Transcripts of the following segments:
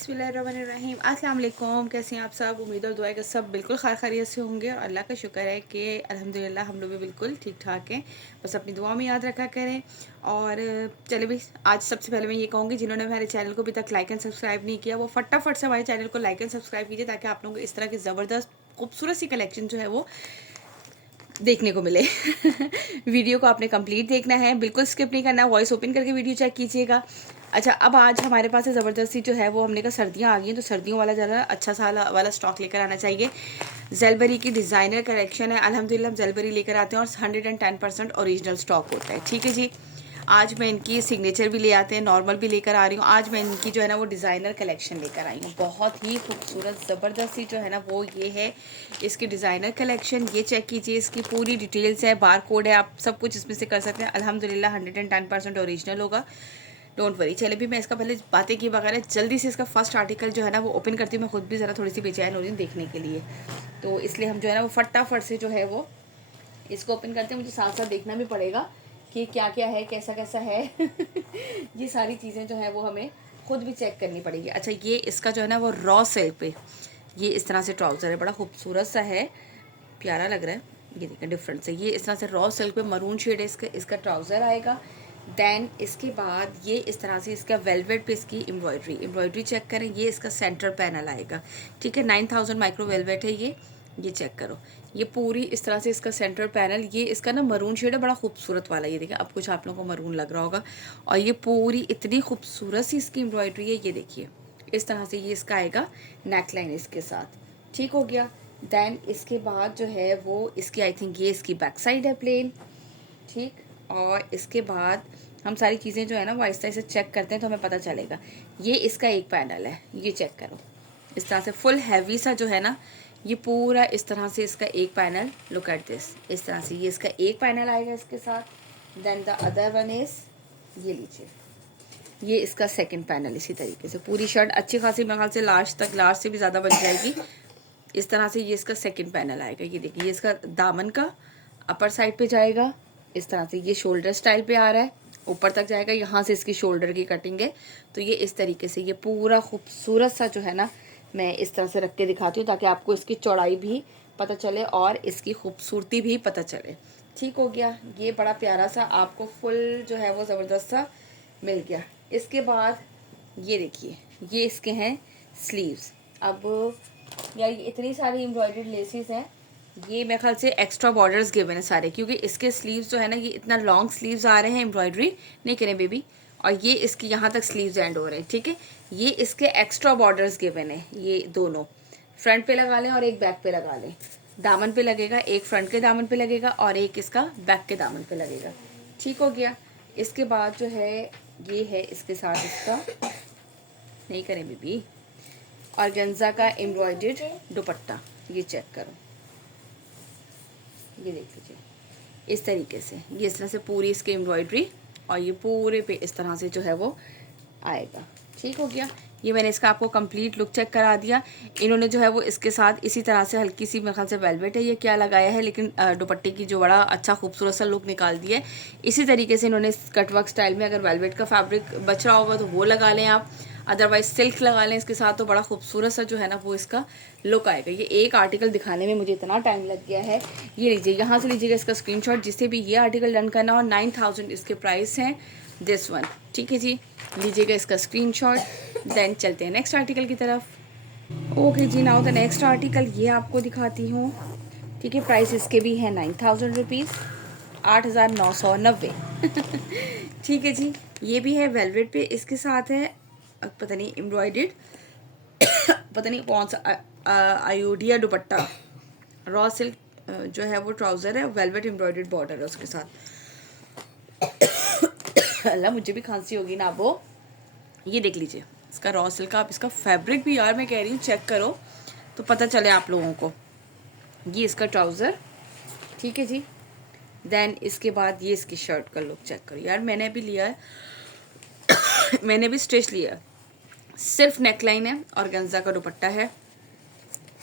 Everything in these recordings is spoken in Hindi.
बिस्मिल्लाहिर्रहमानिर्रहीम। अस्सलाम वालेकुम। कैसे हैं आप सब? उम्मीद और दुआ है कि सब बिल्कुल खैरियत से होंगे और अल्लाह का शुक्र है कि अल्हम्दुलिल्लाह हम लोग भी बिल्कुल ठीक ठाक हैं। बस अपनी दुआ में याद रखा करें। और चले भी, आज सबसे पहले मैं ये कहूँगी जिन्होंने हमारे चैनल को अभी तक लाइक एंड सब्सक्राइब नहीं किया वो फटाफट से हमारे चैनल को लाइक एंड सब्सक्राइब कीजिए ताकि आप लोगों को इस तरह की ज़बरदस्त खूबसूरत सी कलेक्शन जो है वो देखने को मिले। वीडियो को आपने कंप्लीट देखना है, बिल्कुल स्किप नहीं करना, वॉइस ओपन करके वीडियो चेक कीजिएगा। अच्छा, अब आज हमारे पास ज़बरदस्ती जो है वो हमने कहा सर्दियाँ आ गई हैं तो सर्दियों वाला ज़रा अच्छा सा वाला स्टॉक लेकर आना चाहिए। ज़ेलबरी की डिज़ाइनर कलेक्शन है, अल्हम्दुलिल्लाह हम ज़ेलबरी लेकर आते हैं और 110% ओरिजिनल स्टॉक होता है। ठीक है जी। आज मैं इनकी सिग्नेचर भी ले आते हैं, नॉर्मल भी लेकर आ रही हूँ। आज मैं इनकी जो है ना वो डिज़ाइनर कलेक्शन लेकर आई हूँ, बहुत ही खूबसूरत ज़बरदस्त सी जो है ना वो ये है इसकी डिज़ाइनर कलेक्शन। ये चेक कीजिए, इसकी पूरी डिटेल्स है, बार कोड है, आप सब कुछ इसमें से कर सकते हैं। अल्हम्दुलिल्लाह 110% ओरिजिनल होगा, डोंट वरी। चले भी मैं इसका पहले बातें किए बगैर जल्दी से इसका फर्स्ट आर्टिकल जो है ना वो ओपन करती हूँ। मैं खुद भी ज़रा थोड़ी सी बेचैन हो रही हूँ देखने के लिए, तो इसलिए हम जो है ना वो फटाफट से जो है वो इसको ओपन करते हैं। मुझे साथ साथ देखना भी पड़ेगा कि क्या क्या है, कैसा कैसा है। ये सारी चीज़ें जो है वो हमें खुद भी चेक करनी पड़ेगी। अच्छा, ये इसका जो है ना वो रॉ सिल्क पे ये इस तरह से ट्राउज़र है, बड़ा खूबसूरत सा है, प्यारा लग रहा है। ये देखें डिफरेंट से, ये इस तरह से रॉ सिल्क पे मरून शेड है इसका ट्राउज़र आएगा। देन इसके बाद ये इस तरह से इसका वेलवेट पे इसकी एम्ब्रॉयडरी चेक करें, ये इसका सेंटर पैनल आएगा। ठीक है, 9000 माइक्रो वेलवेट है ये चेक करो। ये पूरी इस तरह से इसका सेंटर पैनल, ये इसका ना मरून शेड है, बड़ा खूबसूरत वाला। ये देखिए, अब कुछ आप लोगों को मरून लग रहा होगा। और ये पूरी इतनी खूबसूरत सी इसकी एम्ब्रॉयडरी है, ये देखिए इस तरह से ये इसका आएगा नेक लाइन इसके साथ। ठीक हो गया। देन इसके बाद जो है वो इसकी आई थिंक ये इसकी बैक साइड है प्लेन। ठीक, और इसके बाद हम सारी चीज़ें जो है ना वो आहिस्ता आहिस्ता चेक करते हैं तो हमें पता चलेगा। ये इसका एक पैनल है, ये चेक करो इस तरह से फुल हैवी सा जो है ना, ये पूरा इस तरह से इसका एक पैनल, लुक एट दिस, इस तरह से ये इसका एक पैनल आएगा इसके साथ। Then the other one is, ये लीजिए, ये इसका सेकंड पैनल। इसी तरीके से पूरी शर्ट अच्छी खासी मेरे ख्याल से लार्ज से भी ज़्यादा बन जाएगी। इस तरह से ये इसका सेकंड पैनल आएगा। ये देखिए, ये इसका दामन का अपर साइड पे जाएगा, इस तरह से ये शोल्डर स्टाइल पे आ रहा है, ऊपर तक जाएगा, यहाँ से इसकी शोल्डर की कटिंग है। तो ये इस तरीके से ये पूरा खूबसूरत सा जो है ना मैं इस तरह से रख के दिखाती हूँ ताकि आपको इसकी चौड़ाई भी पता चले और इसकी खूबसूरती भी पता चले। ठीक हो गया, ये बड़ा प्यारा सा आपको फुल जो है वो ज़बरदस्त सा मिल गया। इसके बाद ये देखिए, ये इसके हैं स्लीव्स। अब यार ये इतनी सारी एम्ब्रॉयडर्ड लेसेस हैं, ये मेरे ख्याल से एक्स्ट्रा बॉर्डर्स गिवन है सारे, क्योंकि इसके स्लीव्स जो है ना ये इतना लॉन्ग स्लीव्स आ रहे हैं, एम्ब्रॉयडरी नहीं करें बेबी, और ये इसकी यहाँ तक स्लीव्स एंड हो रहे हैं। ठीक है, ये इसके एक्स्ट्रा बॉर्डर्स गिवन है, ये दोनों फ्रंट पे लगा लें और एक बैक पे लगा लें। दामन पे लगेगा, एक फ्रंट के दामन पे लगेगा और एक इसका बैक के दामन पे लगेगा। ठीक हो गया। इसके बाद जो है ये है इसके साथ इसका, नहीं करें बेबी, ऑर्गेन्जा का एम्ब्रॉयडर्ड दुपट्टा, ये चेक करो, ये देख लीजिए इस तरीके से, ये इस तरह से पूरी इसकी एम्ब्रॉयडरी और ये पूरे पे इस तरह से जो है वो आएगा। ठीक हो गया, ये मैंने इसका आपको कंप्लीट लुक चेक करा दिया। इन्होंने जो है वो इसके साथ इसी तरह से हल्की सी मेरे ख्याल से वेलवेट है ये क्या लगाया है, लेकिन दुपट्टे की जो बड़ा अच्छा खूबसूरत सा लुक निकाल दिया है। इसी तरीके से इन्होंने कटवर्क स्टाइल में अगर वेलवेट का फैब्रिक बच रहा होगा तो वो लगा लें आप, अदरवाइज सिल्क लगा लें इसके साथ, तो बड़ा खूबसूरत सा जो है ना वो इसका लुक आएगा। ये एक आर्टिकल दिखाने में मुझे इतना टाइम लग गया है। ये लीजिए, यहाँ से लीजिएगा इसका स्क्रीनशॉट जिससे भी ये आर्टिकल डन करना और 9000 इसके प्राइस हैं, दिस वन। ठीक है जी, लीजिएगा इसका स्क्रीनशॉट। देन चलते हैं नेक्स्ट आर्टिकल की तरफ। ओके जी, नाउ द नेक्स्ट आर्टिकल ये आपको दिखाती हूँ। ठीक है, प्राइस इसके भी है 9000 रुपीज़, 8990। ठीक है जी, ये भी है वेलवेट पे, इसके साथ है पता नहीं एम्ब्रॉयडर्ड पता नहीं कौन सा आयोडिया दुपट्टा, रॉ सिल्क जो है वो ट्राउज़र है, वेलवेट एम्ब्रॉयडर्ड बॉर्डर है उसके साथ। अल्लाह, मुझे भी खांसी होगी ना वो। ये देख लीजिए इसका रॉ सिल्क का, आप इसका फैब्रिक भी यार मैं कह रही हूँ चेक करो तो पता चले आप लोगों को। ये इसका ट्राउज़र, ठीक है जी। देन इसके बाद ये इसकी शर्ट का लुक चेक करो यार, मैंने भी लिया है मैंने भी स्टिच लिया है, सिर्फ नेकलाइन है और गंजा का दुपट्टा है,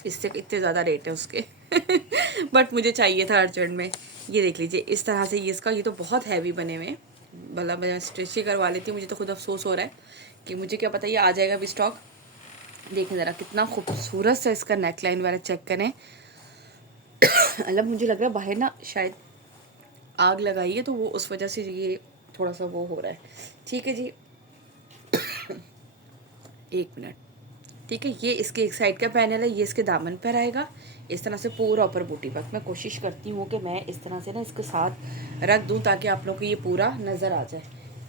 इससे इतने ज़्यादा रेट है उसके बट मुझे चाहिए था अर्जेंट में। ये देख लीजिए इस तरह से ये इसका, ये तो बहुत हैवी बने हुए हैं, भला मैं स्टिच ही करवा लेती हूँ, मुझे तो खुद अफसोस हो रहा है कि मुझे क्या पता ये आ जाएगा भी स्टॉक। देखें ज़रा कितना खूबसूरत सा इसका नेक लाइन वाला चेक करें। मतलब मुझे लग रहा है बाहर ना शायद आग लगाई है तो वो उस वजह से ये थोड़ा सा वो हो रहा है। ठीक है जी, एक मिनट। ठीक है, ये इसके एक साइड का पैनल है, ये इसके दामन पर आएगा इस तरह से पूरा ऊपर बूटी पर। मैं कोशिश करती हूँ कि मैं इस तरह से ना इसके साथ रख दूँ ताकि आप लोगों को ये पूरा नज़र आ जाए।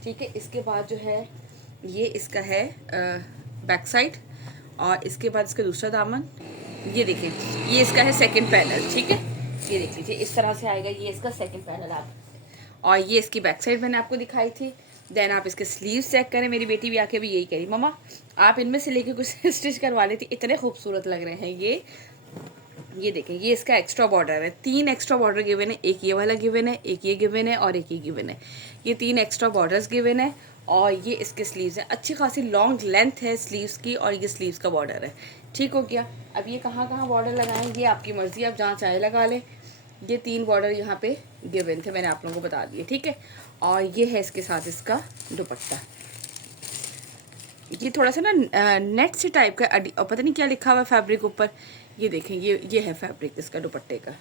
ठीक है, इसके बाद जो है ये इसका है बैक साइड, और इसके बाद इसका दूसरा दामन। ये देखिए, ये इसका है सेकंड पैनल। ठीक है, ये देख लीजिए इस तरह से आएगा, ये इसका सेकंड पैनल आप। और ये इसकी बैक साइड मैंने आपको दिखाई थी। देन आप इसके स्लीव्स चेक करें। मेरी बेटी भी आके भी यही कही, मम्मा आप इनमें से लेके कुछ स्टिच करवा लेती, इतने खूबसूरत लग रहे हैं ये देखें, ये इसका एक्स्ट्रा बॉर्डर है। 3 एक्स्ट्रा बॉर्डर गिवन है, एक ये वाला गिवन है, एक ये गिवन है और एक ये गिवन है। ये 3 एक्स्ट्रा बॉर्डर्स गिवन है। और ये इसके स्लीव्स हैं, अच्छी खासी लॉन्ग लेंथ है स्लीव्स की, और ये स्लीव्स का बॉर्डर है। ठीक हो गया। अब ये कहाँ कहाँ बॉर्डर लगाएं ये आपकी मर्ज़ी, आप जहाँ चाहे लगा लें। ये 3 बॉर्डर यहाँ पे गिवन थे, मैंने आप लोगों को बता दिए। ठीक है, और ये है इसके साथ इसका दुपट्टा। ये थोड़ा सा ना नेट से टाइप का, और पता नहीं क्या लिखा हुआ है फैब्रिक ऊपर। ये देखें, ये है फैब्रिक इसका दुपट्टे का,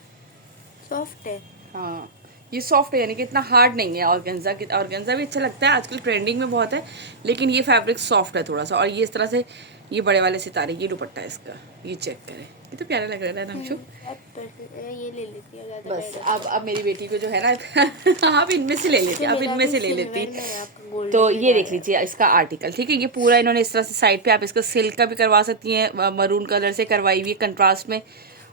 सॉफ्ट है। हाँ ये सॉफ्ट है, यानी कि इतना हार्ड नहीं है। ऑर्गेन्जा की, ऑर्गेन्जा भी अच्छा लगता है आजकल, ट्रेंडिंग में बहुत है, लेकिन ये फैब्रिक सॉफ्ट है थोड़ा सा। और ये इस तरह से ये बड़े वाले सितारे, ये दुपट्टा है इसका, ये चेक करें, ये तो प्यारा लग रहा है नमशु। ये ले लेती है बस अब मेरी बेटी को जो है ना आप इनमें से ले लेती, अब इनमें से ले लेती। तो ये देख लीजिए इसका आर्टिकल। ठीक है, ये पूरा इन्होंने इस तरह से साइड पे, आप इसका सिल्क का भी करवा सकती हैं, मरून कलर से करवाई हुई कंट्रास्ट में।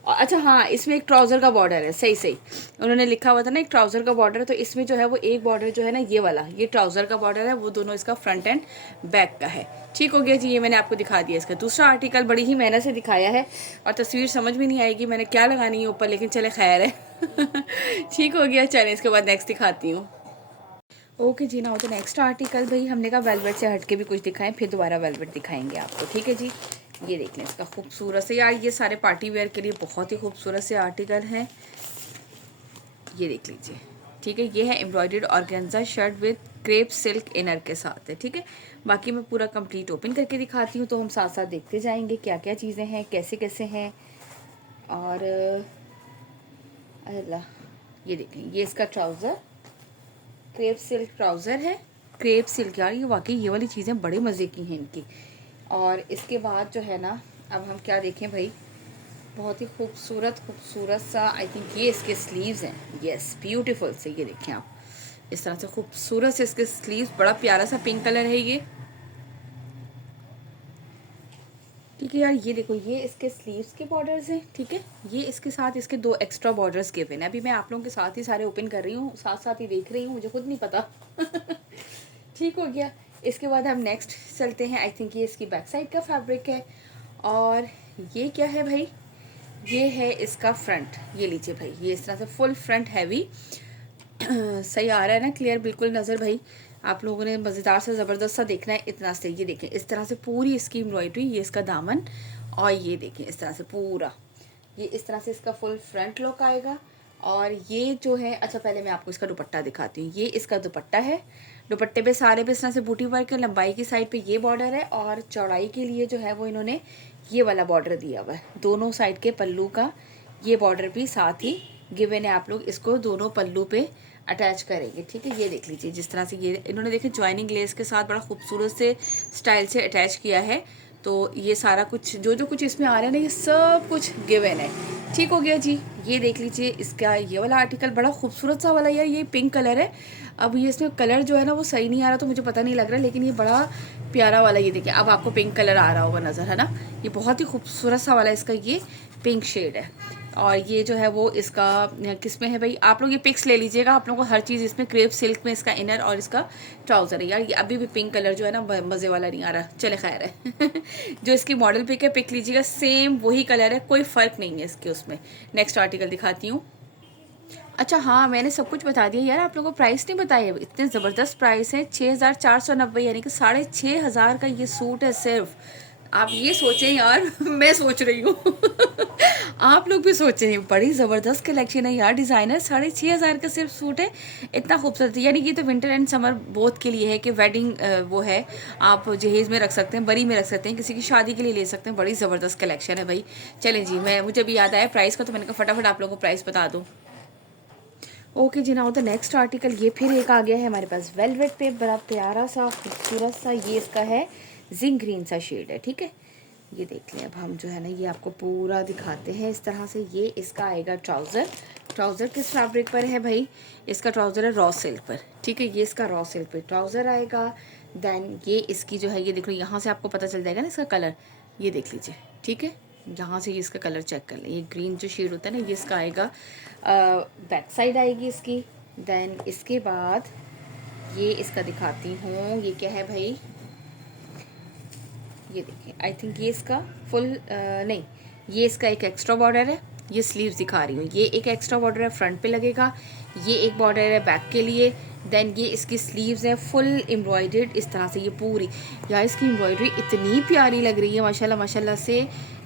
और अच्छा हाँ, इसमें एक ट्राउज़र का बॉर्डर है, सही सही उन्होंने लिखा हुआ था ना एक ट्राउज़र का बॉर्डर है। तो इसमें जो है वो एक बॉर्डर जो है ना ये वाला, ये ट्राउज़र का बॉर्डर है, वो दोनों इसका फ्रंट एंड बैक का है। ठीक हो गया जी, ये मैंने आपको दिखा दिया। इसका दूसरा आर्टिकल बड़ी ही मेहनत से दिखाया है, और तस्वीर समझ में नहीं आएगी मैंने क्या लगानी है ऊपर, लेकिन चले खैर है। ठीक हो गया, चलें इसके बाद नेक्स्ट दिखाती हूँ। ओके जी, ना तो नेक्स्ट आर्टिकल भाई हमने कहा वेलवेट से हट के भी कुछ दिखाएं, फिर दोबारा वेलवेट दिखाएंगे आपको। ठीक है जी, ये देख लें इसका खूबसूरत से, यार ये सारे पार्टी वेयर के लिए बहुत ही खूबसूरत से आर्टिकल हैं। ये देख लीजिए। ठीक है, ये है embroidered organza shirt with crepe silk inner के साथ है। ठीक है, बाकी मैं पूरा कंप्लीट ओपन करके दिखाती हूँ, तो हम साथ साथ देखते जाएंगे क्या क्या चीज़ें हैं, कैसे कैसे हैं। और अल्लाह, ये देखें, ये इसका ट्राउज़र क्रेप सिल्क ट्राउज़र है। क्रेप सिल्क, यार ये वाकई ये वाली चीज़ें बड़े मज़े की हैं इनकी। और इसके बाद जो है ना, अब हम क्या देखें भाई, बहुत ही खूबसूरत खूबसूरत सा, आई थिंक ये इसके स्लीव्स हैं। यस, ब्यूटीफुल से, ये देखें आप इस तरह से खूबसूरत से इसके स्लीव्स, बड़ा प्यारा सा पिंक कलर है ये। ठीक है यार, ये देखो, ये इसके स्लीव्स के बॉर्डर्स हैं। ठीक है, ये इसके साथ इसके 2 एक्स्ट्रा बॉर्डर्स गिवन हैं। अभी मैं आप लोगों के साथ ही सारे ओपन कर रही हूँ, साथ साथ ही देख रही हूँ, मुझे खुद नहीं पता। ठीक हो गया। इसके बाद हम नेक्स्ट चलते हैं। आई थिंक ये इसकी बैक साइड का फैब्रिक है। और ये क्या है भाई, ये है इसका फ्रंट। ये लीजिए भाई, ये इस तरह से फुल फ्रंट हैवी। सही आ रहा है ना, क्लियर बिल्कुल नज़र भाई, आप लोगों ने मज़ेदार से ज़बरदस्त सा देखना है इतना से। ये देखें इस तरह से पूरी इसकी एम्ब्रॉयडरी, ये इसका दामन, और ये देखें इस तरह से पूरा, ये इस तरह से इसका फुल फ्रंट लुक आएगा। और ये जो है, अच्छा पहले मैं आपको इसका दुपट्टा दिखाती हूँ। ये इसका दुपट्टा है। दुपट्टे पे सारे पे इस तरह से बूटी वर्क है। लंबाई की साइड पे ये बॉर्डर है, और चौड़ाई के लिए जो है वो इन्होंने ये वाला बॉर्डर दिया हुआ है। दोनों साइड के पल्लू का ये बॉर्डर भी साथ ही गिवन है। आप लोग इसको दोनों पल्लू पे अटैच करेंगे। ठीक है, ये देख लीजिए जिस तरह से ये इन्होंने देखे ज्वाइनिंग लेस के साथ बड़ा खूबसूरत से स्टाइल से अटैच किया है। तो ये सारा कुछ जो कुछ इसमें आ रहा है ना, ये सब कुछ गिवन है। ठीक हो गया जी, ये देख लीजिए इसका ये वाला आर्टिकल, बड़ा खूबसूरत सा वाला यार, ये पिंक कलर है। अब ये इसमें कलर जो है ना वो सही नहीं आ रहा, तो मुझे पता नहीं लग रहा, लेकिन ये बड़ा प्यारा वाला, ये देखिए अब आपको पिंक कलर आ रहा होगा नज़र, है ना। ये बहुत ही खूबसूरत सा वाला इसका ये पिंक शेड है। और ये जो है वो इसका किस में है भाई, आप लोग ये पिक्स ले लीजिएगा, आप लोगों को हर चीज़ इसमें क्रेप सिल्क में इसका इनर और इसका ट्राउज़र है। यार ये अभी भी पिंक कलर जो है ना मज़े वाला नहीं आ रहा, चले खैर है। जो इसकी मॉडल पिक है, पिक लीजिएगा, सेम वही कलर है, कोई फ़र्क नहीं है इसके उसमें। नेक्स्ट आर्टिकल दिखाती हूँ। अच्छा हाँ, मैंने सब कुछ बता दिया यार, आप लोगों को प्राइस नहीं बताए, इतने ज़बरदस्त प्राइस है। 6490, यानी कि 6500 का ये सूट है सिर्फ। आप ये सोचें यार मैं सोच रही हूँ आप लोग भी सोचें, बड़ी ज़बरदस्त कलेक्शन है यार। डिज़ाइनर 6,500 का सिर्फ सूट है, इतना खूबसूरत। यानी कि तो विंटर एंड समर बोथ के लिए है कि वेडिंग वो है, आप जहेज़ में रख सकते हैं, बरी में रख सकते हैं, किसी की शादी के लिए ले सकते हैं। बड़ी ज़बरदस्त कलेक्शन है भाई। चलें जी, मुझे भी याद आया प्राइस का, तो मैंने कहा फटाफट आप लोगों को प्राइस बता दूँ। ओके जी, नाउ द नेक्स्ट आर्टिकल, ये फिर एक आ गया है हमारे पास वेलवेट पे, बड़ा प्यारा सा खूबसूरत सा, ये इसका है जिंक ग्रीन सा शेड है, ठीक है। ये देख लें, अब हम जो है ना ये आपको पूरा दिखाते हैं इस तरह से। ये इसका आएगा ट्राउज़र। ट्राउज़र किस फैब्रिक पर है भाई? इसका ट्राउज़र है रॉ सिल्क पर, ठीक है। ये इसका रॉ सिल्क पे ट्राउज़र आएगा। देन ये इसकी जो है, ये देख लो, यहाँ से आपको पता चल जाएगा ना इसका कलर, ये देख लीजिए, ठीक है। यहाँ से ये इसका कलर चेक कर लें, ये ग्रीन जो शेड होता है ना, ये इसका आएगा। बैक साइड आएगी इसकी। देन इसके बाद ये इसका दिखाती हूँ, ये क्या है भाई, ये देखिए, आई थिंक ये इसका फुल नहीं, ये इसका एक एक्स्ट्रा बॉर्डर है। ये स्लीव्स दिखा रही हूँ, ये एक एक्स्ट्रा बॉर्डर है फ्रंट पे लगेगा, ये एक बॉर्डर है बैक के लिए। देन ये इसकी स्लीव्स है फुल एम्ब्रॉयडर्ड इस तरह से, ये पूरी यार इसकी एम्ब्रॉयडरी इतनी प्यारी लग रही है माशाल्लाह माशाल्लाह से।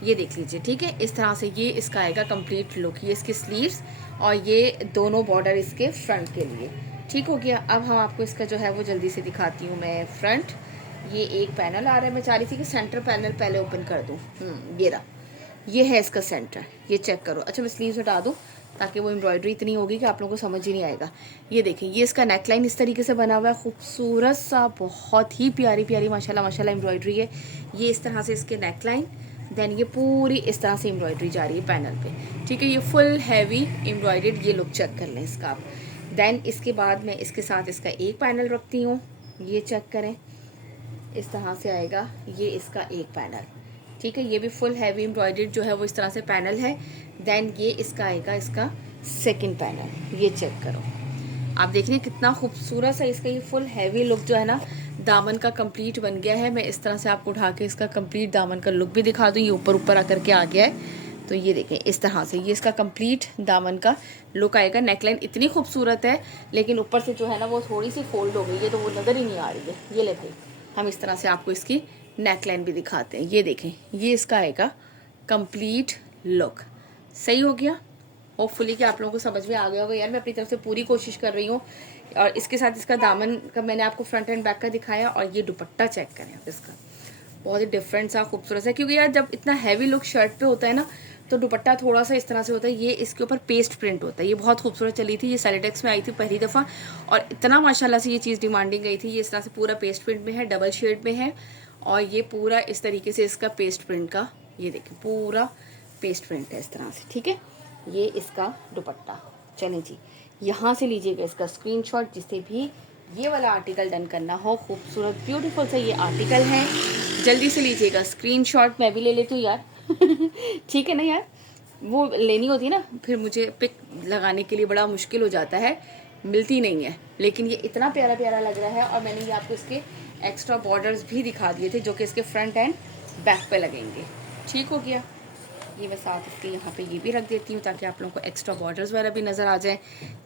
ये देख लीजिए, ठीक है, इस तरह से ये इसका आएगा कंप्लीट लुक। ये इसकी स्लीव्स और ये दोनों बॉर्डर इसके फ्रंट के लिए, ठीक हो गया। अब हम आपको इसका जो है वो जल्दी से दिखाती हूँ मैं फ्रंट। ये एक पैनल आ रहा है, मैं चाह रही थी कि सेंटर पैनल पहले ओपन कर दूँ। ये रहा, ये है इसका सेंटर, ये चेक करो। अच्छा, मैं स्लीव्स हटा दूँ ताकि वो एम्ब्रॉयडरी इतनी होगी कि आप लोगों को समझ ही नहीं आएगा। ये देखें, ये इसका नेकलाइन इस तरीके से बना हुआ है, खूबसूरत सा, बहुत ही प्यारी प्यारी माशाल्लाह माशाल्लाह एम्ब्रॉयडरी है। ये इस तरह से इसके नेकलाइन, देन ये पूरी इस तरह से एम्ब्रॉयडरी जा रही है पैनल पे, ठीक है। ये फुल हैवी एम्ब्रॉयडर्ड, ये लुक चेक कर लें इसका आप। देन इसके बाद मैं इसके साथ इसका एक पैनल रखती हूँ, ये चेक करें, इस तरह से आएगा ये इसका एक पैनल, ठीक है। ये भी फुल हैवी एम्ब्रॉयडर्ड जो है वो इस तरह से पैनल है। देन ये इसका आएगा इसका सेकंड पैनल, ये चेक करो आप, देख रहे हैं कितना खूबसूरत सा इसका ये फुल हैवी लुक जो है ना दामन का कंप्लीट बन गया है। मैं इस तरह से आपको उठा के इसका कंप्लीट दामन का लुक भी दिखा दूँ। ये ऊपर ऊपर आकर के आ गया है, तो ये देखें इस तरह से ये इसका कंप्लीट दामन का लुक आएगा। नेकलाइन इतनी खूबसूरत है, लेकिन ऊपर से जो है ना वो थोड़ी सी फोल्ड हो गई है, तो वो नज़र ही नहीं आ रही है। ये लेते हम इस तरह से आपको इसकी नेकलाइन भी दिखाते हैं। ये देखें, ये इसका आएगा कंप्लीट लुक। सही हो गया, होपफुली कि आप लोगों को समझ में आ गया होगा। यार मैं अपनी तरफ से पूरी कोशिश कर रही हूँ। और इसके साथ इसका दामन का मैंने आपको फ्रंट एंड बैक का दिखाया, और ये दुपट्टा चेक करें आप इसका, बहुत ही डिफरेंट सा खूबसूरत है। क्योंकि यार जब इतना हैवी लुक शर्ट पे होता है ना, तो दुपट्टा थोड़ा सा इस तरह से होता है। ये इसके ऊपर पेस्ट प्रिंट होता है, ये बहुत खूबसूरत चली थी। ये सेलेटेक्स में आई थी पहली दफ़ा, और इतना माशाल्लाह से ये चीज़ डिमांडिंग गई थी। ये इस तरह से पूरा पेस्ट प्रिंट में है, डबल शेड में है, और ये पूरा इस तरीके से इसका पेस्ट प्रिंट का, ये देखिए पूरा पेस्ट प्रिंट है इस तरह से, ठीक है। ये इसका दुपट्टा। चलें जी, यहाँ से लीजिएगा इसका स्क्रीनशॉट, जिससे भी ये वाला आर्टिकल डन करना हो। खूबसूरत ब्यूटीफुल सा ये आर्टिकल है, जल्दी से लीजिएगा स्क्रीनशॉट। मैं भी ले लेती हूँ यार ठीक है ना यार, वो लेनी होती है ना, फिर मुझे पिक लगाने के लिए बड़ा मुश्किल हो जाता है, मिलती नहीं है। लेकिन ये इतना प्यारा प्यारा लग रहा है, और मैंने ये आपको इसके एक्स्ट्रा बॉर्डर्स भी दिखा दिए थे, जो कि इसके फ्रंट एंड बैक पे लगेंगे। ठीक हो गया, ये मैं साथ इसके यहाँ पे ये भी रख देती हूँ, ताकि आप लोगों को एक्स्ट्रा बॉर्डर्स वगैरह भी नज़र आ जाए।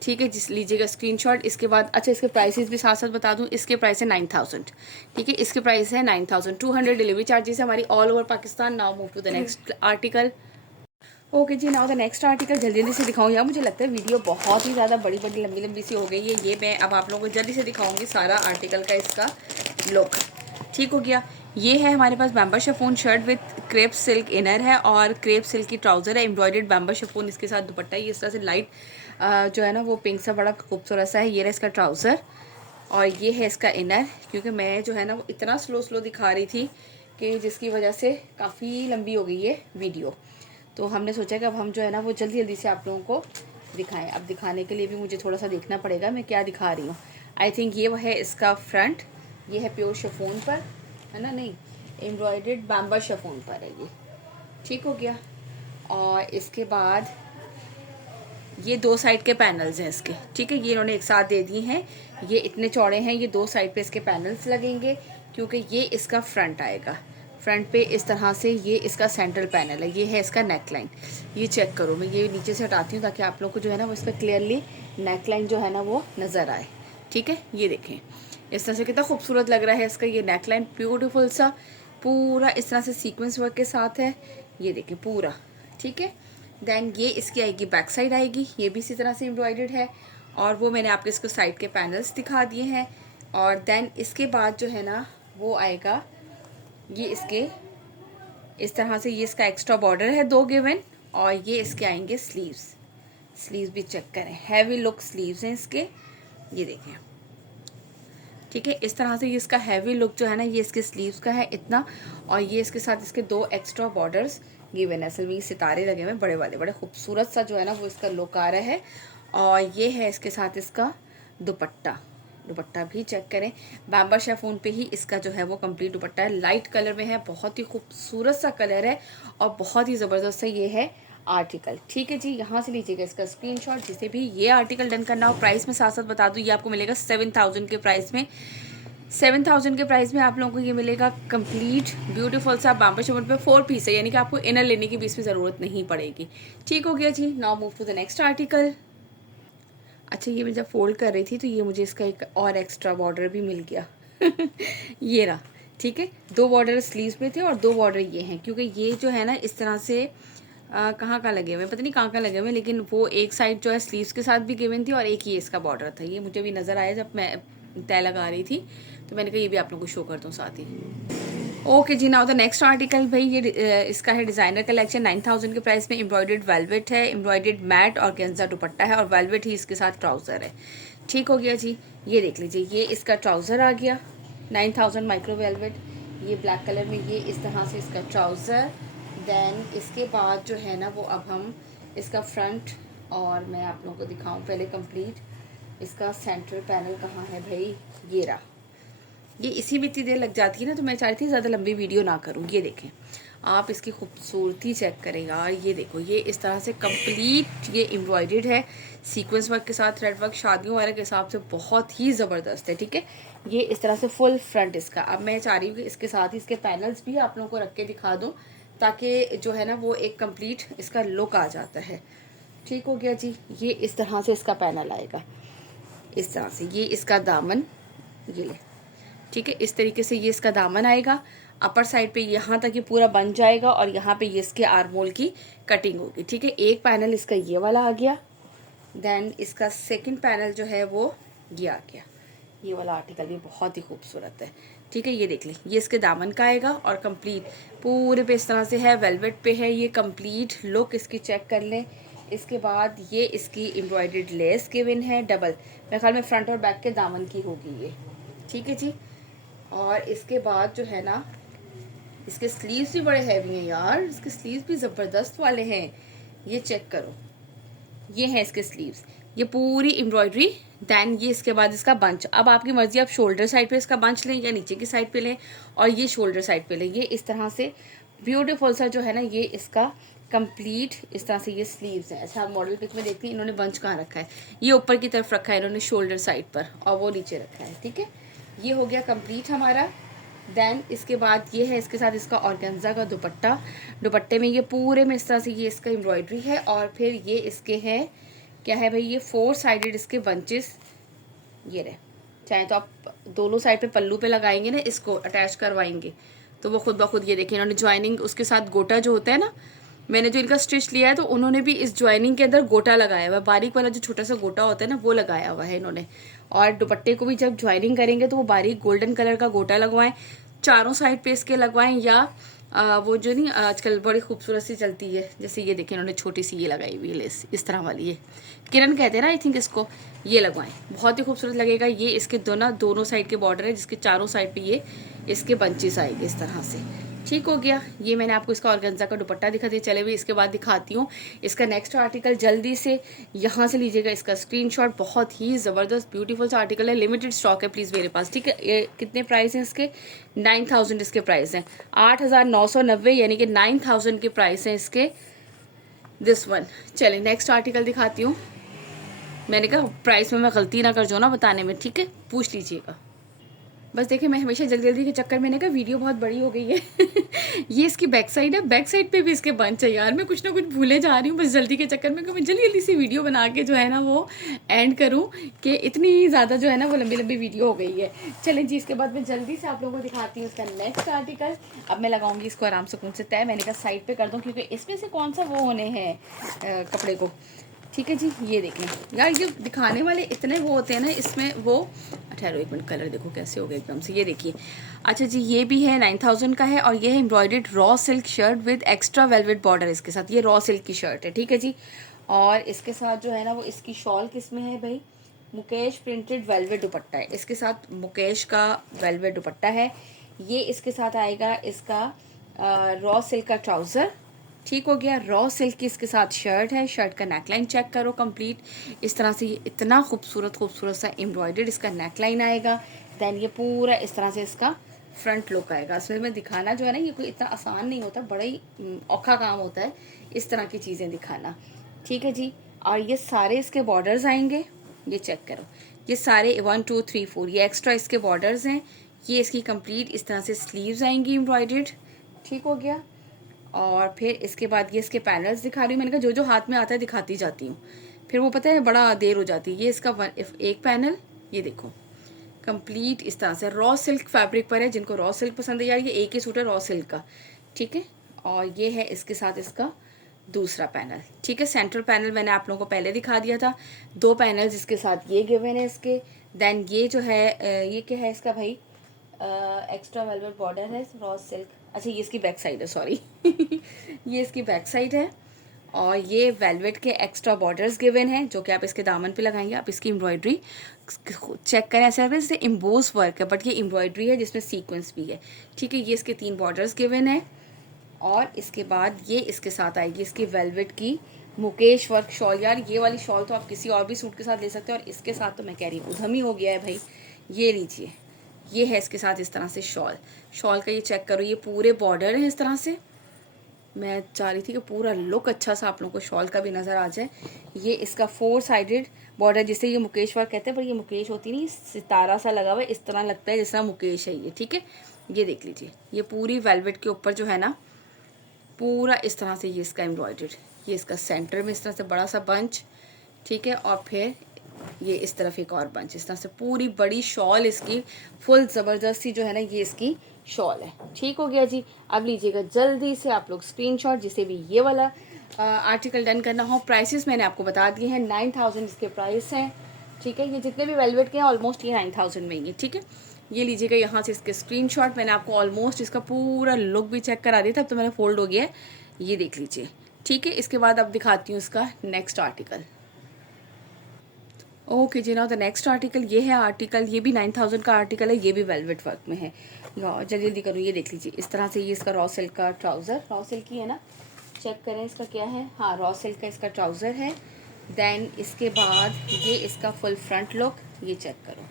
ठीक है, जिस लीजिएगा स्क्रीनशॉट। इसके बाद अच्छा, इसके प्राइसेस भी साथ साथ बता दूँ। इसके प्राइस है 9000, ठीक है, इसके प्राइस है 9200। डिलीवरी चार्जेस हमारी all over Pakistan. Now move to the next article. Okay जी, नाउ द नेक्स्ट आर्टिकल जल्दी जल्दी से दिखाऊँ। यार मुझे लगता है वीडियो बहुत ही ज़्यादा बड़ी बड़ी लंबी लंबी सी हो गई है। ये मैं अब आप लोगों को जल्दी से दिखाऊंगी सारा आर्टिकल का इसका लुक। ठीक हो गया, ये है हमारे पास बैम्बा chiffon shirt with crepe silk inner है, और क्रेप सिल्क की ट्राउज़र है, एम्ब्रॉयडर्ड बैम्बा शिफॉन इसके साथ दुपट्टा है। ये इस तरह से लाइट जो है ना वो पिंक सा बड़ा खूबसूरत सा है। ये रहा इसका ट्राउज़र, और ये है इसका इनर। क्योंकि मैं जो है ना वो इतना स्लो दिखा रही थी कि जिसकी वजह से काफ़ी लंबी हो गई है वीडियो, तो हमने सोचा कि अब हम जो है ना वो जल्दी जल्दी से आप लोगों को दिखाएं। अब दिखाने के लिए भी मुझे थोड़ा सा देखना पड़ेगा मैं क्या दिखा रही हूँ। आई थिंक ये है इसका फ्रंट, ये है प्योर शिफॉन पर, है ना, नहीं एम्ब्रॉयडर्ड बैम्बा शिफॉन पर है ये। ठीक हो गया, और इसके बाद ये दो साइड के पैनल्स हैं इसके। ठीक है, ये इन्होंने एक साथ दे दिए हैं, ये इतने चौड़े हैं। ये दो साइड पे इसके पैनल्स लगेंगे, क्योंकि ये इसका फ्रंट आएगा। फ्रंट पे इस तरह से ये इसका सेंट्रल पैनल है। ये है इसका नेक लाइन, ये चेक करो। मैं ये नीचे से हटाती हूँ ताकि आप लोग को जो है ना वो इसका क्लियरली नेक लाइन जो है ना वो नज़र आए। ठीक है, ये देखें इस तरह से कितना खूबसूरत लग रहा है इसका ये नेक लाइन, ब्यूटीफुल सा। पूरा इस तरह से सीक्वेंस वर्क के साथ है, ये देखिए पूरा, ठीक है। देन ये इसकी आएगी बैक साइड आएगी, ये भी इसी तरह से एम्ब्रॉयडर्ड है, और वो मैंने आपको इसको साइड के पैनल्स दिखा दिए हैं। और देन इसके बाद जो है ना वो आएगा ये इसके इस तरह से, ये इसका एक्स्ट्रा बॉर्डर है 2 गिवन, और ये इसके आएंगे स्लीव्स। स्लीव्स भी चेक करें, हैवी लुक स्लीव्स हैं इसके, ये देखें, ठीक है। इस तरह से ये इसका हैवी लुक जो है ना ये इसके स्लीव्स का है इतना, और ये इसके साथ इसके 2 एक्स्ट्रा बॉर्डर्स गिवन है। असल में ये सितारे लगे हुए बड़े वाले, बड़े खूबसूरत सा जो है ना वो इसका लुक आ रहा है। और ये है इसके साथ इसका दुपट्टा, दुपट्टा भी चेक करें, बैम्बर शेफून पे ही इसका जो है वो कंप्लीट दुपट्टा है, लाइट कलर में है, बहुत ही खूबसूरत सा कलर है और बहुत ही ज़बरदस्त सा ये है आर्टिकल, ठीक है जी। यहाँ से लीजिएगा इसका स्क्रीनशॉट, जिसे भी ये आर्टिकल डन करना हो। प्राइस में साथ साथ बता दूँ, ये आपको मिलेगा 7000 के प्राइस में। 7000 के प्राइस में आप लोगों को ये मिलेगा कंप्लीट ब्यूटीफुल सा बैम्बर शेफून पे 4 पीस है, यानी कि आपको इनर लेने की भी इसमें ज़रूरत नहीं पड़ेगी। ठीक हो गया जी। Now move to the next article. अच्छा, ये मैं जब फोल्ड कर रही थी तो ये मुझे इसका एक और एक्स्ट्रा बॉर्डर भी मिल गया ये रहा, ठीक है। 2 बॉर्डर स्लीव्स में थे और 2 बॉर्डर ये हैं, क्योंकि ये जो है ना इस तरह से कहाँ लगे हुए पता नहीं कहाँ लगे हुए, लेकिन वो एक साइड जो है स्लीव्स के साथ भी गिवन थी और एक ये इसका बॉर्डर था। ये मुझे भी नज़र आया जब मैं तय लगा रही थी, तो मैंने कहा ये भी आप लोगों को शो कर दूँ साथ ही। ओके जी, नाउ द नेक्स्ट आर्टिकल भाई ये इसका है डिज़ाइनर कलेक्शन। 9000 के प्राइस में एम्ब्रॉयडर्ड वेलवेट है, एम्ब्रॉयडर्ड मैट और गेंजा दुपट्टा है और वेलवेट ही इसके साथ ट्राउज़र है। ठीक हो गया जी। ये देख लीजिए, ये इसका ट्राउज़र आ गया 9000 माइक्रो वेलवेट, ये ब्लैक कलर में, ये इस तरह से इसका ट्राउज़र। देन इसके बाद जो है ना वो अब हम इसका फ्रंट, और मैं आप लोगों को दिखाऊँ पहले कंप्लीट इसका सेंट्रल पैनल कहाँ है भाई, ये रहा। ये इसी में इतनी देर लग जाती है ना, तो मैं चाह रही थी ज़्यादा लंबी वीडियो ना करूँ। ये देखें आप, इसकी खूबसूरती चेक करें यार, ये देखो, ये इस तरह से कंप्लीट ये एम्ब्रॉयडर्ड है सीक्वेंस वर्क के साथ, थ्रेड वर्क शादियों वगैरह के हिसाब से बहुत ही ज़बरदस्त है, ठीक है। ये इस तरह से फुल फ्रंट इसका। अब मैं चाह रही हूँ कि इसके साथ ही इसके पैनल्स भी आप लोगों को रख के दिखा दूँ, ताकि जो है ना वो एक कंप्लीट इसका लुक आ जाता है। ठीक हो गया जी। ये इस तरह से इसका पैनल आएगा, इस तरह से, ये इसका दामन, ये ले, ठीक है। इस तरीके से ये इसका दामन आएगा, अपर साइड पे यहाँ तक ये पूरा बन जाएगा और यहाँ पे ये इसके आर्मोल की कटिंग होगी, ठीक है। एक पैनल इसका ये वाला आ गया, देन इसका सेकंड पैनल जो है वो ये आ गया। ये वाला आर्टिकल भी बहुत ही खूबसूरत है, ठीक है। ये देख लें, ये इसके दामन का आएगा और कंप्लीट पूरे पे इस तरह से है, वेलवेट पे है, ये कंप्लीट लुक इसकी चेक कर लें। इसके बाद ये इसकी एम्ब्रॉयडर्ड लेस गिवन है डबल, मेरे ख्याल में फ्रंट और बैक के दामन की होगी ये, ठीक है जी। और इसके बाद जो है ना इसके स्लीव्स भी बड़े हैवी हैं यार, इसके स्लीव्स भी ज़बरदस्त वाले हैं, ये चेक करो, ये हैं इसके स्लीव्स, ये पूरी एम्ब्रॉयडरी। दैन ये इसके बाद इसका बंच, अब आपकी मर्जी, आप शोल्डर साइड पे इसका बंच लें या नीचे की साइड पे लें, और ये शोल्डर साइड पे लें। ये इस तरह से ब्यूटीफुल सा जो है ना ये इसका कंप्लीट इस तरह से ये स्लीव्स हैं। अच्छा, मॉडल पिक में देखते हैं इन्होंने बंच कहाँ रखा है, ये ऊपर की तरफ रखा है इन्होंने शोल्डर साइड पर, और वो नीचे रखा है, ठीक है। ये हो गया कंप्लीट हमारा। देन इसके बाद ये है इसके साथ इसका ऑर्गेन्जा का दुपट्टा, दुपट्टे में ये पूरे में इस तरह से ये इसका एम्ब्रॉयडरी है, और फिर ये इसके है क्या है भाई, ये 4 साइडेड इसके बंचेस, ये रहे। चाहे तो आप दोनों साइड पे पल्लू पे लगाएंगे ना, इसको अटैच करवाएंगे तो वो खुद ब खुद, ये देखिए इन्होंने ज्वाइनिंग उसके साथ गोटा जो होता है ना, मैंने जो इनका स्टिच लिया है तो उन्होंने भी इस ज्वाइनिंग के अंदर गोटा लगाया हुआ है, बारीक वाला जो छोटा सा गोटा होता है ना वो लगाया हुआ है इन्होंने। और दुपट्टे को भी जब ज्वाइनिंग करेंगे तो वो बारीक गोल्डन कलर का गोटा लगवाएं, चारों साइड पे इसके लगवाएं, या वो जो नहीं आजकल बड़ी खूबसूरत सी चलती है, जैसे ये देखिए इन्होंने छोटी सी ये लगाई हुई है लेस इस तरह वाली, ये किरण कहते हैं ना आई थिंक इसको, ये लगवाएं, बहुत ही खूबसूरत लगेगा। ये इसके दोनों साइड के बॉर्डर है, जिसके चारों साइड पे ये इसके बंचेस आएंगे इस तरह से। ठीक हो गया। ये मैंने आपको इसका ऑर्गेन्जा का दुपट्टा दिखा दिया। चले भी इसके बाद दिखाती हूँ इसका नेक्स्ट आर्टिकल, जल्दी से यहाँ से लीजिएगा इसका स्क्रीनशॉट। बहुत ही ज़बरदस्त ब्यूटीफुल सा आर्टिकल है, लिमिटेड स्टॉक है प्लीज़ मेरे पास, ठीक है। ये कितने प्राइस हैं इसके, 9000 इसके प्राइस हैं, 8990 यानी कि 9000 के प्राइस हैं इसके, दिस वन। चलिए नेक्स्ट आर्टिकल दिखाती हूँ। मैंने कहा प्राइस में मैं गलती ना कर जाऊँ ना बताने में, ठीक है, पूछ लीजिएगा। बस देखिए मैं हमेशा जल्दी जल्दी के चक्कर में ने कहा वीडियो बहुत बड़ी हो गई है। ये इसकी बैक साइड है, बैक साइड पे भी इसके बंच है यार, मैं कुछ ना कुछ भूले जा रही हूँ बस जल्दी के चक्कर में कि मैं जल्दी जल्दी सी वीडियो बना के जो है ना वो एंड करूँ, कि इतनी ज़्यादा जो है ना वो लंबी लंबी वीडियो हो गई है। चलें जी, इसके बाद मैं जल्दी से आप लोगों को दिखाती हूँ इसका नेक्स्ट आर्टिकल। अब मैं लगाऊंगी इसको आराम से कौन से तय, मैंने कहा साइड पर कर दूँ क्योंकि इसमें से कौन सा वो होने हैं कपड़े को। ठीक है जी, ये देखें यार, ये दिखाने वाले इतने वो होते हैं ना इसमें वो। ठहरो एक मिनट, कलर देखो कैसे हो गए एकदम से, ये देखिए। अच्छा जी, ये भी है 9000 का है और ये है embroidered raw silk shirt with extra velvet border इसके साथ। ये रॉ सिल्क की शर्ट है, ठीक है जी। और इसके साथ जो है ना वो इसकी शॉल किस में है भाई, मुकेश प्रिंटेड वेलवेट दुपट्टा है इसके साथ, मुकेश का वेलवेट दुपट्टा है। ये इसके साथ आएगा इसका रॉ सिल्क का ट्राउज़र, ठीक हो गया। रॉ सिल्क की इसके साथ शर्ट है, शर्ट का नेकलाइन चेक करो कंप्लीट इस तरह से, ये इतना खूबसूरत खूबसूरत सा एम्ब्रॉयडर्ड इसका नेकलाइन आएगा। देन ये पूरा इस तरह से इसका फ्रंट लुक आएगा। इसमें में दिखाना जो है ना ये कोई इतना आसान नहीं होता, बड़ा ही औखा काम होता है इस तरह की चीज़ें दिखाना, ठीक है जी। और ये सारे इसके बॉर्डर्स आएंगे, ये चेक करो, ये सारे 1 2 3 4 ये एक्स्ट्रा इसके बॉर्डर्स हैं। ये इसकी कंप्लीट इस तरह से स्लीव्स आएंगी एम्ब्रॉयडर्ड, ठीक हो गया। और फिर इसके बाद ये इसके पैनल्स दिखा रही हूँ, मैंने कहा जो जो हाथ में आता है दिखाती जाती हूँ, फिर वो पता है बड़ा देर हो जाती है। ये इसका एक पैनल, ये देखो कंप्लीट इस तरह से रॉ सिल्क फैब्रिक पर है, जिनको रॉ सिल्क पसंद है यार ये एक ही सूट है रॉ सिल्क का, ठीक है। और ये है इसके साथ इसका दूसरा पैनल, ठीक है। सेंट्रल पैनल मैंने आप लोगों को पहले दिखा दिया था, 2 पैनल्स इसके साथ ये गिवन है इसके। देन ये जो है ये क्या है इसका भाई, एक्स्ट्रा वेलवेट बॉर्डर है रॉ सिल्क। अच्छा ये इसकी बैक साइड है, सॉरी ये इसकी बैक साइड है। और ये वेलवेट के एक्स्ट्रा बॉर्डर्स गिवन हैं जो कि आप इसके दामन पे लगाएंगे। आप इसकी एम्ब्रॉयडरी चेक करें, ऐसा है जैसे एम्बोस वर्क है बट ये एम्ब्रॉयडरी है जिसमें सीक्वेंस भी है, ठीक है। ये इसके 3 बॉर्डर्स गिवन है। और इसके बाद ये इसके साथ आएगी इसकी वेलवेट की मुकेश वर्क शॉल। यार ये वाली शॉल तो आप किसी और भी सूट के साथ ले सकते हो, और इसके साथ तो मैं कह रही हूँ उधम ही हो गया है भाई। ये लीजिए, ये है इसके साथ इस तरह से शॉल, शॉल का ये चेक करो, ये पूरे बॉर्डर है इस तरह से। मैं चाह रही थी कि पूरा लुक अच्छा सा आप लोगों को शॉल का भी नज़र आ जाए। ये इसका 4 साइडेड बॉर्डर, जिसे ये मुकेश वर्क कहते हैं, पर ये मुकेश होती नहीं, सितारा सा लगा हुआ है, इस तरह लगता है जिस तरह मुकेश है ये, ठीक है। ये देख लीजिए, ये पूरी वेलवेट के ऊपर जो है ना पूरा इस तरह से ये इसका एम्ब्रॉयडर्ड, ये इसका सेंटर में इस तरह से बड़ा सा बंच, ठीक है। और फिर ये इस तरफ एक और बंच, इस तरह से पूरी बड़ी शॉल इसकी फुल ज़बरदस्ती जो है ना ये इसकी शॉल है, ठीक हो गया जी। अब लीजिएगा जल्दी से आप लोग स्क्रीनशॉट, जिसे भी ये वाला आर्टिकल डन करना हो। प्राइसेस मैंने आपको बता दिए हैं, 9000 इसके प्राइस हैं, ठीक है। ये जितने भी वेलवेट के हैं ऑलमोस्ट ये 9000 में ही है, ठीक है। ये लीजिएगा यहाँ से इसके स्क्रीनशॉट, मैंने आपको ऑलमोस्ट इसका पूरा लुक भी चेक करा दिया था, अब तो मैंने फोल्ड हो गया है, ये देख लीजिए, ठीक है। इसके बाद अब दिखाती हूँ इसका नेक्स्ट आर्टिकल। ओके जी, नाउ द नेक्स्ट आर्टिकल ये है आर्टिकल, ये भी 9000 का आर्टिकल है, ये भी वेलवेट वर्क में है। जल्दी जल्दी करूँ, ये देख लीजिए इस तरह से ये इसका रॉ सिल्क का ट्राउज़र, रॉ सिल्क की है ना, चेक करें इसका क्या है, हाँ रॉ सिल्क का इसका ट्राउज़र है। देन इसके बाद ये इसका फुल फ्रंट लुक, ये चेक करो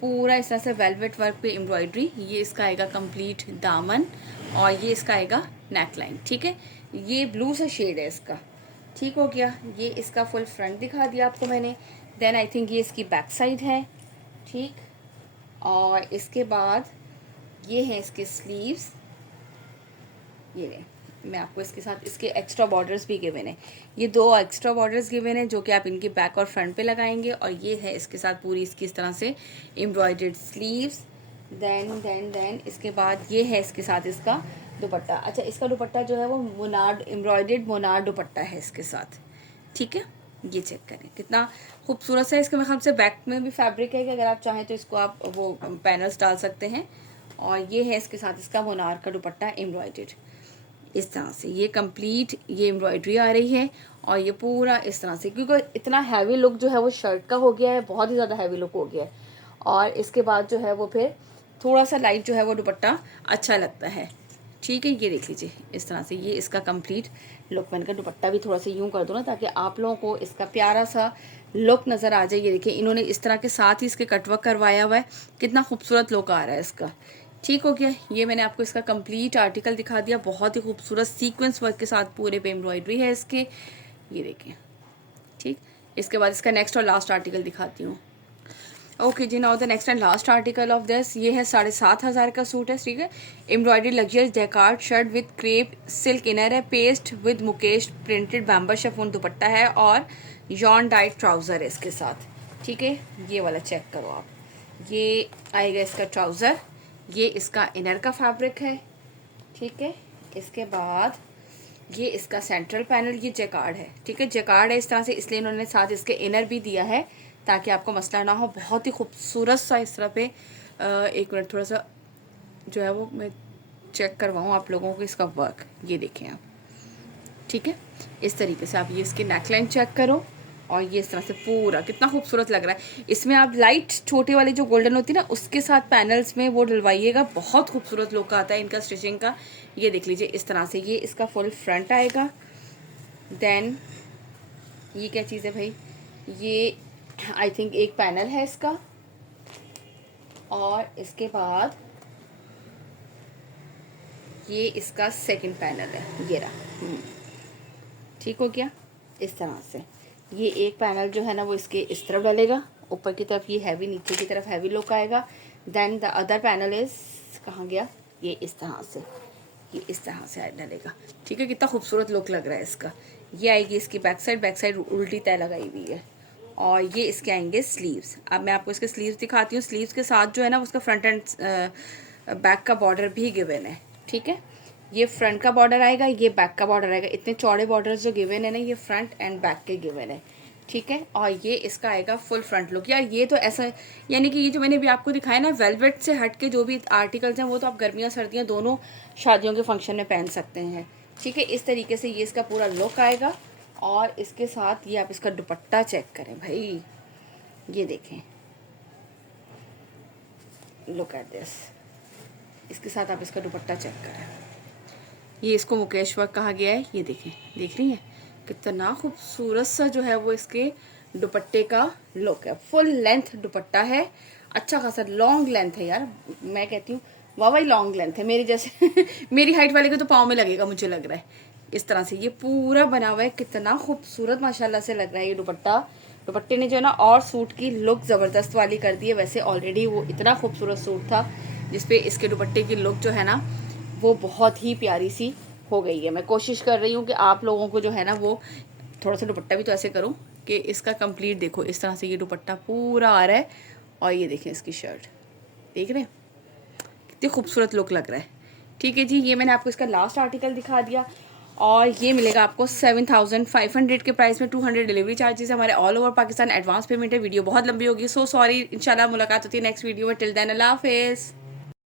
पूरा इस तरह से वेलवेट वर्क पे एम्ब्रॉयडरी। ये इसका आएगा कंप्लीट दामन और ये इसका आएगा नेकलाइन, ठीक है। ये ब्लू सा शेड है इसका, ठीक हो गया। ये इसका फुल फ्रंट दिखा दिया आपको मैंने। देन आई थिंक ये इसकी बैक साइड है, ठीक। और इसके बाद ये है इसके स्लीव्स, ये मैं आपको इसके साथ इसके एक्स्ट्रा बॉर्डर्स भी गिवन है, ये 2 एक्स्ट्रा बॉर्डर्स गिवन है जो कि आप इनके बैक और फ्रंट पे लगाएंगे। और ये है इसके साथ पूरी इसकी इस तरह से एम्ब्रॉयडर्ड स्लीव्स। देन इसके बाद ये है इसके साथ इसका दुपट्टा। अच्छा इसका दुपट्टा जो है वो मोनार्ड एम्ब्रॉयडर्ड मोनार्ड दुपट्टा है इसके साथ, ठीक है। ये चेक करें कितना खूबसूरत सा है। इसके मेरे ख्याल से बैक में भी फैब्रिक है कि अगर आप चाहें तो इसको आप वो पैनल्स डाल सकते हैं। और ये है इसके साथ इसका मोनार का दुपट्टा एम्ब्रॉयडर्ड इस तरह से, ये कंप्लीट ये एम्ब्रॉयडरी आ रही है। और ये पूरा इस तरह से, क्योंकि इतना हैवी लुक जो है वो शर्ट का हो गया है, बहुत ही ज़्यादा हैवी लुक हो गया है। और इसके बाद जो है वो फिर थोड़ा सा लाइट जो है वो दुपट्टा अच्छा लगता है, ठीक है। ये देख लीजिए इस तरह से ये इसका कंप्लीट लुक, मैंने कहा दुपट्टा भी थोड़ा सा यूँ कर दो ना ताकि आप लोगों को इसका प्यारा सा लुक नज़र आ जाए। ये देखिए इन्होंने इस तरह के साथ ही इसके कटवर्क करवाया हुआ है, कितना खूबसूरत लुक आ रहा है इसका, ठीक हो गया। ये मैंने आपको इसका कंप्लीट आर्टिकल दिखा दिया, बहुत ही खूबसूरत सीक्वेंस वर्क के साथ पूरे पे एम्ब्रॉयडरी है इसके, ये देखिए, ठीक। इसके बाद इसका नेक्स्ट और लास्ट आर्टिकल दिखाती हूँ। ओके जी, now the next and last article of this, ये है 7,500 का सूट है, ठीक है। Embroidery luxurious jacquard shirt with crepe silk inner है, पेस्ट विद मुकेश प्रिंटेड बैम्बर शिफॉन दुपट्टा है और यॉन डाइट ट्राउज़र है इसके साथ, ठीक है। ये वाला चेक करो आप, ये आएगा इसका ट्राउज़र, ये इसका इनर का फैब्रिक है, ठीक है। इसके बाद ये इसका सेंट्रल पैनल, ये जैकार्ड है, ठीक है। जैकार्ड है इस तरह से, इसलिए इन्होंने साथ इसके इनर भी दिया है ताकि आपको मसला ना हो। बहुत ही खूबसूरत सा इस तरह पे एक मिनट थोड़ा सा जो है वो मैं चेक करवाऊँ आप लोगों को इसका वर्क, ये देखें आप, ठीक है। इस तरीके से आप ये इसकी नेकलाइन चेक करो और ये इस तरह से पूरा कितना खूबसूरत लग रहा है। इसमें आप लाइट छोटे वाली जो गोल्डन होती है ना उसके साथ पैनल्स में वो डलवाइएगा, बहुत खूबसूरत लुक आता है इनका स्टिचिंग का। ये देख लीजिए इस तरह से, ये इसका फुल फ्रंट आएगा। देन ये क्या चीज़ है भाई, ये आई थिंक एक पैनल है इसका, और इसके बाद ये इसका सेकंड पैनल है, ये रहा, ठीक हो गया। इस तरह से ये एक पैनल जो है ना वो इसके इस तरफ डलेगा, ऊपर की तरफ ये हैवी, नीचे की तरफ हैवी लुक आएगा। Then the other panel is, कहाँ गया, ये इस तरह से, ये इस तरह से डलेगा, ठीक है। कितना खूबसूरत लुक लग रहा है इसका। ये आएगी इसकी बैक साइड उल्टी तय लगाई हुई है, और ये इसके आएंगे स्लीव्स। अब मैं आपको इसके स्लीव्स दिखाती हूँ। स्लीव्स के साथ जो है ना उसका फ्रंट एंड बैक का बॉर्डर भी गिवन है, ठीक है। ये फ्रंट का बॉर्डर आएगा, ये बैक का बॉर्डर आएगा। इतने चौड़े बॉर्डर्स जो गिवन है ना ये फ्रंट एंड बैक के गिवन है, ठीक है। और ये इसका आएगा फुल फ्रंट लुक। यार ये तो ऐसा, यानी कि ये जो मैंने भी आपको दिखाया ना वेलवेट से हट के जो भी आर्टिकल्स हैं वो तो आप गर्मियाँ सर्दियाँ दोनों शादियों के फंक्शन में पहन सकते हैं, ठीक है। इस तरीके से ये इसका पूरा लुक आएगा। और इसके साथ ये आप इसका दुपट्टा चेक करें भाई, ये देखें, लुक एट दिस, इसके साथ आप इसका दुपट्टा चेक करें। ये इसको मुकेश वर्क कहा गया है, ये देखें, देख रही हैं कितना खूबसूरत सा जो है वो इसके दुपट्टे का लुक है। फुल लेंथ दुपट्टा है, अच्छा खासा लॉन्ग लेंथ है यार, मैं कहती हूँ वाह भाई लॉन्ग लेंथ है, मेरी जैसे मेरी हाइट वाले को तो पाँव में लगेगा मुझे लग रहा है। इस तरह से ये पूरा बना हुआ है, कितना खूबसूरत माशाल्लाह से लग रहा है ये दुपट्टा। दुपट्टे ने जो है ना और सूट की लुक ज़बरदस्त वाली कर दी है। वैसे ऑलरेडी वो इतना खूबसूरत सूट था जिसपे इसके दुपट्टे की लुक जो है ना वो बहुत ही प्यारी सी हो गई है। मैं कोशिश कर रही हूँ कि आप लोगों को जो है ना वो थोड़ा सा दुपट्टा भी तो ऐसे करूँ कि इसका कंप्लीट देखो, इस तरह से ये दुपट्टा पूरा आ रहा है। और ये देखें इसकी शर्ट, देख रहे हैं कितनी खूबसूरत लुक लग रहा है, ठीक है जी। ये मैंने आपको इसका लास्ट आर्टिकल दिखा दिया, और ये मिलेगा आपको 7,500 के प्राइस में। 200 डिलीवरी चार्जेस हमारे all over Pakistan, advance payment है। वीडियो बहुत लंबी होगी, सो सॉरी। इंशाल्लाह मुलाकात होती है नेक्स्ट वीडियो में। टिल देन अल्लाह हाफिज़।